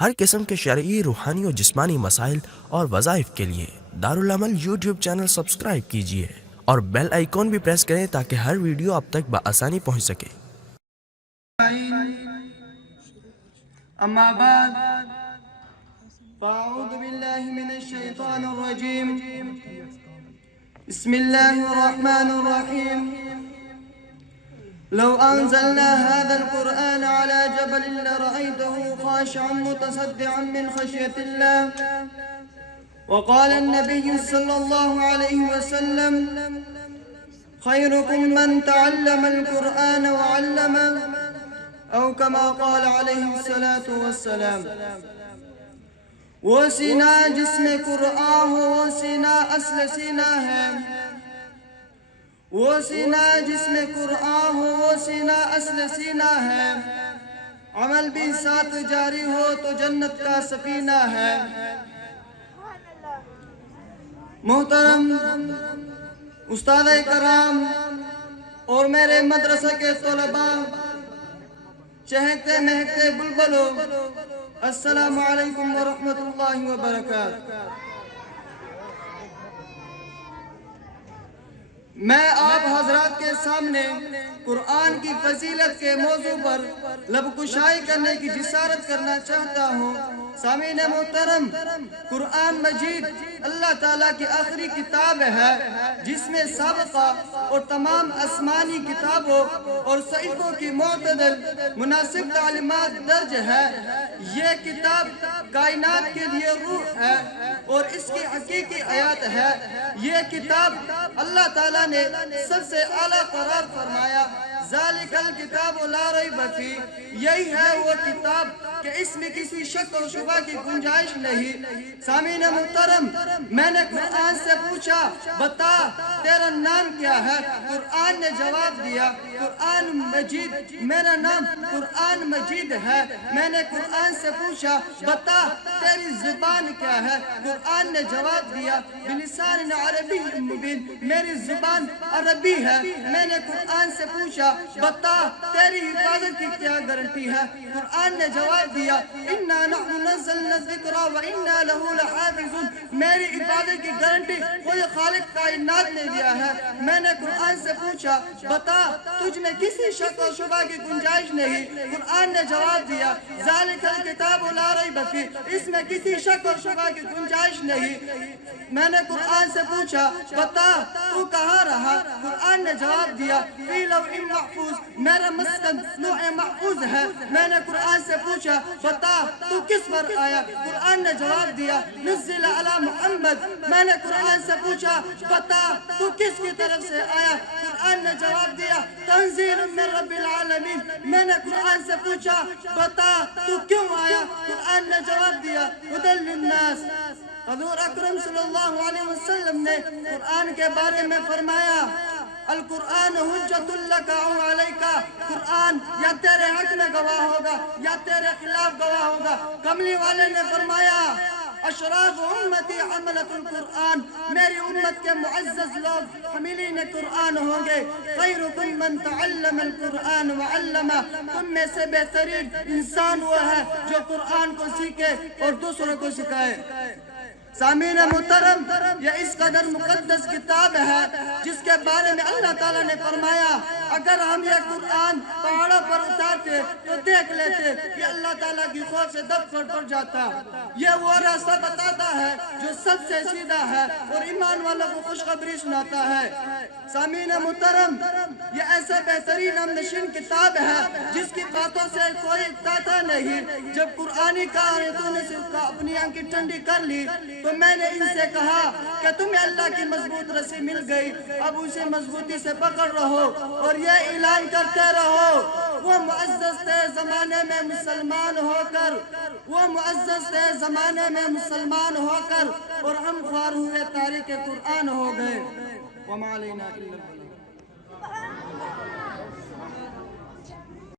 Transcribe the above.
ہر قسم کے شرعی، روحانی اور جسمانی مسائل اور وظائف کے لیے دارالعمل یوٹیوب چینل سبسکرائب کیجیے اور بیل آئیکن بھی پریس کریں تاکہ ہر ویڈیو آپ تک بآسانی پہنچ سکے۔ اما بعد فاعوذ باللہ من الشیطان الرجیم بسم اللہ الرحمن الرحیم لو انزلنا هذا القرآن على جبل لرأيته خاشعا متصدعا من خشية الله وقال النبي صلى الله عليه وسلم خيركم من تعلم القرآن وعلمه او كما قال عليه الصلاة والسلام۔ وہ سینہ جس میں قرآن ہو وہ سینہ اصل سینہ ہے، وہ سینہ جس میں قرآن ہو وہ سینہ اصل سینہ ہے، عمل بھی ساتھ جاری ہو تو جنت کا سفینہ ہے۔ محترم استاد کرام اور میرے مدرسہ کے طلباء، چہکتے مہکتے بلبلو، السلام علیکم ورحمۃ اللہ وبرکاتہ۔ میں آپ حضرات کے سامنے قرآن کی فضیلت کے موضوع پر لب کشائی کرنے کی جسارت کرنا چاہتا ہوں۔ سامعین محترم، قرآن مجید اللہ تعالیٰ کی آخری کتاب ہے جس میں سابقہ اور تمام آسمانی کتابوں اور صحیفوں کی معتدل مناسب تعلیمات درج ہے۔ یہ کتاب کائنات کے لیے روح ہے اور اس کی حقیقی آیات ہے۔ یہ کتاب اللہ تعالیٰ نے سب سے اعلیٰ قرار فرمایا، ذالک الکتاب لا ریب فیہ، یہی ہے وہ کتاب کہ اس میں کسی شک و شبہ کی گنجائش نہیں۔ سامعین محترم، میں نے قرآن سے پوچھا بتا تیرا نام کیا ہے؟ قرآن نے جواب دیا قرآن مجید، میرا نام قرآن مجید ہے۔ میں نے قرآن سے پوچھا بتا تیری زبان کیا ہے؟ قرآن نے جواب دیا بلسان عربی مبین، میری زبان عربی ہے۔ میں نے قرآن سے پوچھا بتا تیری حفاظت کی کیا گارنٹی ہے؟ قرآن نے جواب دیا انا نحن نزلنا الذکر وانا له لحافظون، میری حفاظت کی گارنٹی کوئی خالق کائنات نے دیا ہے۔ میں نے قرآن سے پوچھا بتا تجھ میں کسی شک و شبہ کی گنجائش نہیں؟ قرآن نے جواب دیا ذالک الکتاب لا ریب فیہ، اس میں کسی شک و شبہ کی گنجائش نہیں۔ میں نے قرآن سے پوچھا بتا تو کہاں رہا؟ قرآن نے جواب دیا فی لوح محفوظ، میرا مسکن لوح محفوظ ہے۔ میں نے قرآن سے پوچھا بتا تو کس پر آیا؟ قرآن نے جواب دیا نزل علی محمد۔ میں نے قرآن سے پوچھا بتا تو کس کی طرف سے آیا؟ قرآن نے جواب دیا تنزیل من رب العالمین۔ میں نے قرآن سے پوچھا بتا تو کیوں آیا؟ قرآن نے جواب دیا ھدی للناس۔ حضور اکرم صلی اللہ علیہ وسلم نے قرآن کے بارے میں فرمایا القرآن حجت لک او علیک، قرآن یا تیرے حق میں گواہ ہوگا یا تیرے خلاف گواہ ہوگا۔ کملی والے نے فرمایا اشراف امتی حملت القرآن، میری امت کے معزز لوگ حاملین قرآن ہوں گے۔ خیرکم من تعلم القرآن وعلمہ، تم میں سے بہترین انسان وہ ہے جو قرآن کو سیکھے اور دوسروں کو سکھائے۔ سامعین محترم، یہ اس قدر مقدس کتاب ہے جس کے بارے میں اللہ تعالیٰ نے فرمایا اگر ہم یہ قرآن پہاڑوں پر اتارتے تو دیکھ لیتے کہ اللہ تعالیٰ کی خوف سے دب پڑ جاتا۔ یہ وہ راستہ بتاتا ہے جو سب سے سیدھا ہے اور ایمان والوں کو خوشخبری سناتا ہے۔ سامعین محترم، یہ ایسا بہترین ہمنشین کتاب ہے جس کی باتوں سے کوئی اکتاتا نہیں۔ جب قرآنی آیتوں نے صرف اپنی آنکھیں ٹھنڈی کر لی تو میں نے ان سے کہا کہ تمہیں اللہ کی مضبوط رسی مل گئی، اب اسے مضبوطی سے پکڑ رہو اور یہ اعلان کرتے رہو وہ معزز تھے زمانے میں مسلمان ہو کر، وہ معزز تھے زمانے میں مسلمان ہو کر اور ہم خوار ہوئے تاریخ قرآن ہو گئے۔ وما علینا الا البلاغ۔